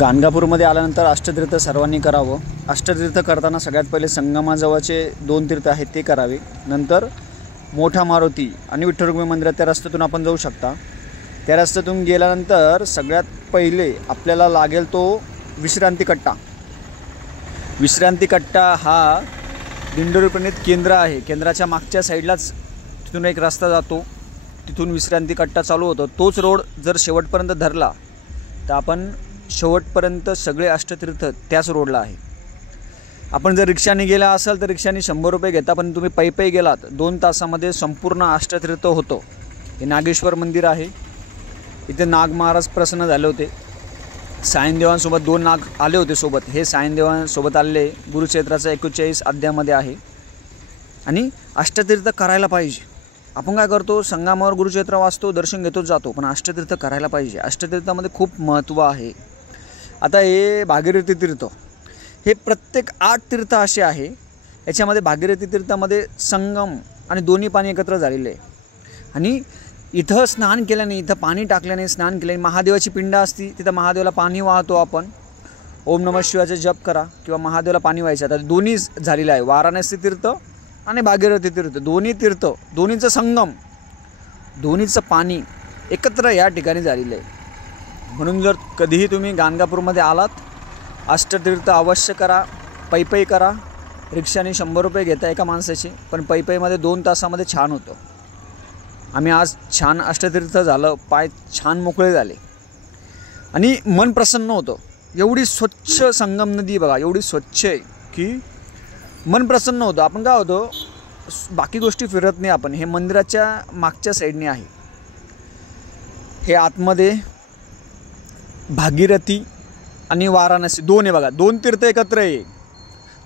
गाणगापूरमध्ये आल्यानंतर अष्टतीर्थ सर्वांनी करावं। अष्टतीर्थ करताना सगळ्यात पहिले संगमाजवळचे 2 तीर्थ आहेत ते करावे। नंतर मोठा मारुती आणि विठ्ठल रुक्मिणी मंदिरात त्या रस्त्यातून आपण जाऊ शकता। त्या रस्त्यातून गेल्यानंतर सगळ्यात पहिले आपल्याला लागेल तो विश्रांती कट्टा। विश्रांती कट्टा हा दिंडोरी प्रणित केंद्र आहे। केंद्राच्या मागच्या साईडलाच तिथून एक रस्ता जातो, तिथून विश्रांती कट्टा चालू होतो। तोच रोड जर शेवटपर्यंत धरला तर आपण शेवटपर्यंत सगळे अष्टतीर्थ त्याच रोडला आहे। आपण जर रिक्षाने गेला असाल तर रिक्षाने 100 रुपये घेता, पण तुम्ही पायी गेलात 2 तासामध्ये संपूर्ण अष्टतीर्थ होतो। हे नागेश्वर मंदिर आहे। इथे नाग महाराज प्रसन्न झाले होते। सायनदेवांसोबत 2 नाग आले होते सोबत। हे सायनदेवांसोबत आलेले गुरुचरित्राचा 41 अध्यायामध्ये आहे। आणि अष्टतीर्थ करायला पाहिजे। आपण काय करतो, संगमावर गुरुचरित्र वाचतो, दर्शन घेतो, जातो, पण अष्टतीर्थ करायला पाहिजे। अष्टतीर्थामध्ये खूप महत्त्व आहे। आता हे भागीरथी तीर्थ, हे प्रत्येक 8 तीर्थ असे आहे। याच्यामध्ये भागीरथी तीर्थामध्ये संगम आणि दोन्ही पाणी एकत्र झालेले आहे। आणि इथं स्नान केल्याने, इथं पाणी टाकल्याने, स्नान केल्याने महादेवाची पिंड असती, तिथं महादेवाला पाणी वाहतो आपण। ओम नमः शिवायचा जप करा किंवा महादेवाला पाणी व्हायचं। आता दोन्ही झालेलं आहे, वाराणसी तीर्थ आणि भागीरथी तीर्थ, दोन्ही तीर्थ, दोन्हीचं संगम, दोन्हीचं पाणी एकत्र या ठिकाणी झालेलं आहे। म्हणून जर कधीही तुम्ही गाणगापूरमध्ये आलात, अष्टतीर्थ अवश्य करा। पायी करा, रिक्षाने 100 रुपये घेता एका माणसाचे, पण पायीमध्ये 2 तासामध्ये छान होतं। आम्ही आज छान अष्टतीर्थ झालं, पाय छान मोकळे झाले आणि मन प्रसन्न होतं। एवढी स्वच्छ संगम नदी बघा, एवढी स्वच्छ आहे की मन प्रसन्न होतं। आपण काय होतं, बाकी गोष्टी फिरत नाही आपण। हे मंदिराच्या मागच्या साईडने आहे। हे आतमध्ये भागीरथी आणि वाराणसी 2 आहे बघा, 2 तीर्थ एकत्र आहे,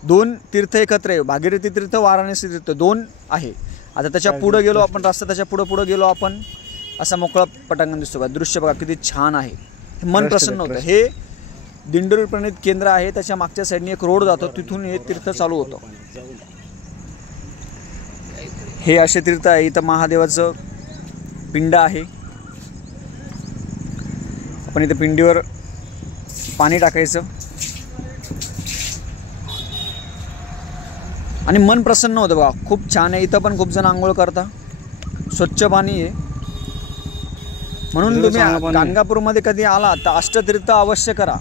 2 तीर्थ एकत्र आहे। भागीरथी तीर्थ, वाराणसी तीर्थ 2 आहे। आता त्याच्या पुढे गेलो आपण, रस्ता त्याच्या पुढे गेलो आपण, असा मोकळा पटांगण दिसतो बघा। दृश्य बघा किती छान आहे, मन प्रसन्न होतं। हे दिंडोरी प्रणित केंद्र आहे, त्याच्या मागच्या साईडने एक रोड जातो, तिथून हे तीर्थ चालू होतं। हे असे तीर्थ आहे। इथं महादेवाचं पिंड आहे। आपण इथं पिंडीवर पाणी टाकायचं आणि मन प्रसन्न होतं बघा, खूप छान आहे। इथं पण खूप जण आंघोळ करता, स्वच्छ पाणी आहे। म्हणून तुम्ही गाणगापूरमध्ये कधी आला तर अष्टतीर्थ अवश्य करा।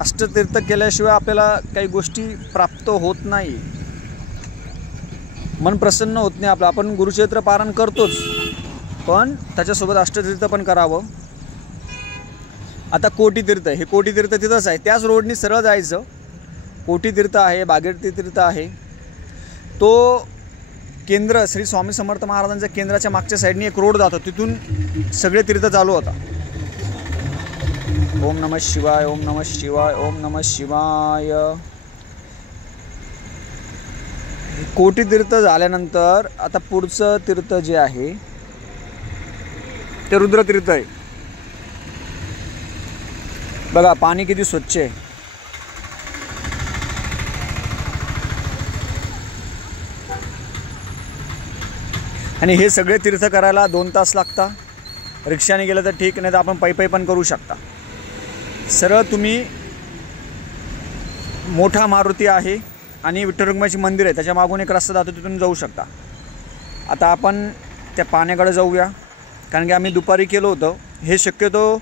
अष्टतीर्थ केल्याशिवाय आपल्याला काही गोष्टी प्राप्त होत नाही, मन प्रसन्न होत नाही आपलं। आपण गुरुचरित्र पारायण करतोच, पण त्याच्यासोबत अष्टतीर्थ पण करावं। आता कोटीतीर्थ, हे कोटीतीर्थ तिथंच आहे, त्याच रोडनी सरळ जायचं। कोटीतीर्थ आहे, भागीरथी तीर्थ आहे। तो केंद्र श्री स्वामी समर्थ महाराजांच्या केंद्राच्या मागच्या साईडने एक रोड जातो, तिथून सगळे तीर्थ चालू होता। ओम नमः शिवाय, ओम नमः शिवाय, ओम नमः शिवाय। कोटीतीर्थ झाल्यानंतर आता पुढचं तीर्थ जे आहे ते रुद्रतीर्थ आहे। बघा पाणी किती स्वच्छ आहे। आणि हे सगळे तीर्थ करायला 2 तास लागतात। रिक्षाने गेलं तर ठीक, नाही तर आपण पायी पण करू शकता। सरळ तुम्ही मोठा मारुती आहे आणि विठ्ठल रुक्मिणीचे मंदिर आहे, त्याच्या मागून एक रस्ता जातो, तिथून जाऊ शकता। आता आपण त्या पाण्याकडे जाऊया, कारण की आम्ही दुपारी केलं होतं। हे शक्यतो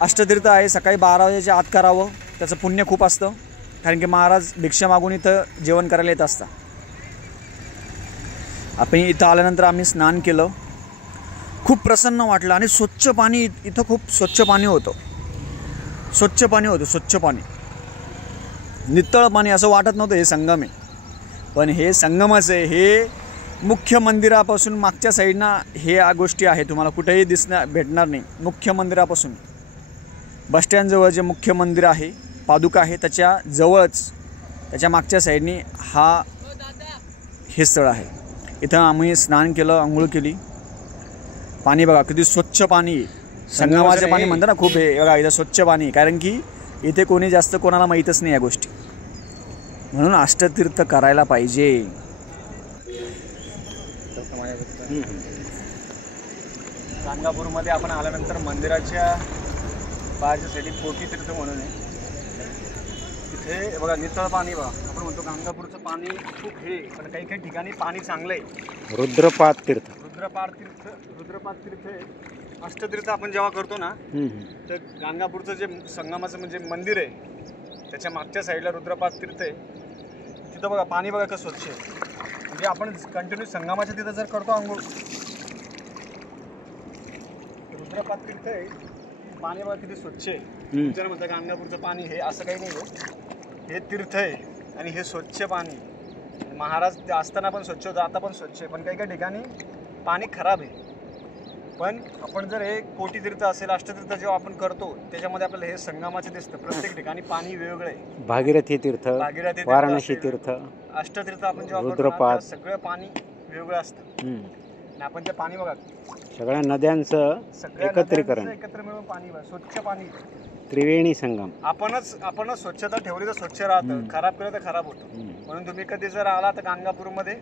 अष्टतीर्थ आहे, सकाळी 12 वाजेच्या आत करावं, त्याचं पुण्य खूप असतं। कारण की महाराज भिक्षा मागून इथं जेवण करायला येत असतात। आपण इथं आल्यानंतर आम्ही स्नान केलं, खूप प्रसन्न वाटलं आणि स्वच्छ पाणी, इथं खूप स्वच्छ पाणी होतं, स्वच्छ पाणी होतं, स्वच्छ पाणी, नितळ पाणी, असं वाटत नव्हतं हे संगम आहे, पण हे संगमच आहे। हे मुख्य मंदिरापासून मागच्या साईडनं हे गोष्टी आहे, तुम्हाला कुठेही भेटणार नाही। मुख्य मंदिरापासून बसस्टँडजवळ जे मुख्य मंदिर आहे, पादुका आहे, त्याच्या जवळच त्याच्या मागच्या साईडनी हे स्थळ आहे। इथं आम्ही स्नान केलं, आंघोळ केली। पाणी बघा किती स्वच्छ पाणी, संगमाचे पाणी म्हणतात ना, खूप आहे बघा इथं स्वच्छ पाणी। कारण की इथे कोणी जास्त कोणाला माहीतच नाही या गोष्टी, म्हणून अष्टतीर्थ करायला पाहिजे। गाणगापूरमध्ये आपण आल्यानंतर मंदिराच्या बाहेरच्या साईडला कोटी तीर्थ म्हणून आहे. तिथे बघा नितळ पाणी बघा. आपण म्हणतो गाणगापूरचं पाणी खूप हे, पण काही काही ठिकाणी पाणी चांगलं आहे. रुद्रपाद तीर्थ आहे. अष्टतीर्थ आपण जेव्हा करतो ना, तर गाणगापूरचं जे संगमाचं म्हणजे मंदिर आहे त्याच्या मागच्या साईडला रुद्रपाद तीर्थ आहे. तिथं बघा पाणी बघा कसं स्वच्छ आहे. म्हणजे आपण कंटिन्यू संगमाच्या तिथं जर करतो आंघोळ, रुद्रपाद तीर्थ आहे, पाणी बघा किती स्वच्छ आहे. तुमच्याला म्हणतं गाणगापूरचं पाणी हे असं काही नाही आहे, हे तीर्थ आहे आणि हे स्वच्छ पाणी. महाराज ते असताना पण स्वच्छ होतं, आता पण स्वच्छ आहे. पण काही काही ठिकाणी पाणी खराब आहे. पण आपण जर हे कोटी तीर्थ असेल, अष्टतीर्थ जेव्हा आपण करतो त्याच्यामध्ये आपल्याला हे संगमाचे दिसतं. प्रत्येक ठिकाणी पाणी वेगळं आहे. भागीरथी तीर्थ, वाराणसी तीर्थ, अष्टतीर्थ आपण जेव्हा रुद्रपाद, सगळं पाणी वेगळं असतं. आणि आपण ते पाणी बघा सगळ्या नद्यांचं एकत्रीकरण, एकत्र मिळून पाणी स्वच्छ पाणी, त्रिवेणी संगम. आपणच स्वच्छता ठेवली तर स्वच्छ राहतं, खराब केलं तर खराब होतं. म्हणून तुम्ही कधी जर आला तर गाणगापूरमध्ये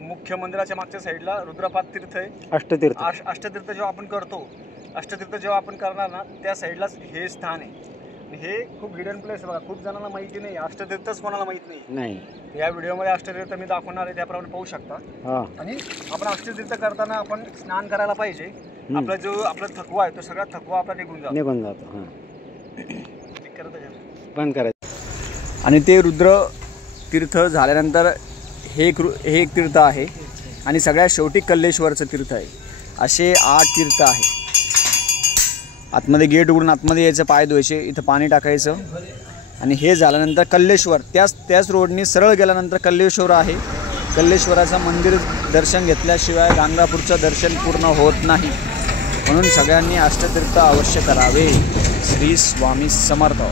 मुख्य मंदिराच्या मागच्या साईडला रुद्रपाद तीर्थ आहे. अष्टतीर्थ जेव्हा आपण करतो, अष्टतीर्थ जेव्हा आपण करणार ना, त्या साईडलाच हे स्थान आहे. हे खूप हिडन प्लेस बघा. खूप जणांना माहिती नाही, अष्टतीर्थच कोणाला माहित नाही. या व्हिडिओमध्ये अष्टतीर्थ मी दाखवणार आहे, त्याप्रमाणे पाहू शकता. आणि आपण अष्टतीर्थ करताना आपण स्नान करायला पाहिजे. आपला जो आपला थकवा आहे तो सगळा थकवा आपला निघून जातो. बंद करायचं. आणि ते रुद्र तीर्थ झाल्यानंतर हे एक तीर्थ आहे. आणि सगळ्यात शेवटी कल्लेश्वरचं तीर्थ आहे. असे 8 तीर्थ आहे. आतमध्ये गेट उघडून आतमध्ये यायचं, पाय धुवायचे, इथं पाणी टाकायचं. आणि हे झाल्यानंतर कल्लेश्वर, त्याच रोडनी सरळ गेल्यानंतर कल्लेश्वर आहे. कल्लेश्वराचं मंदिर दर्शन घेतल्याशिवाय गाणगापूरचं दर्शन पूर्ण होत नाही. म्हणून सगळ्यांनी अष्टतीर्थ अवश्य करावे. श्री स्वामी समर्थ.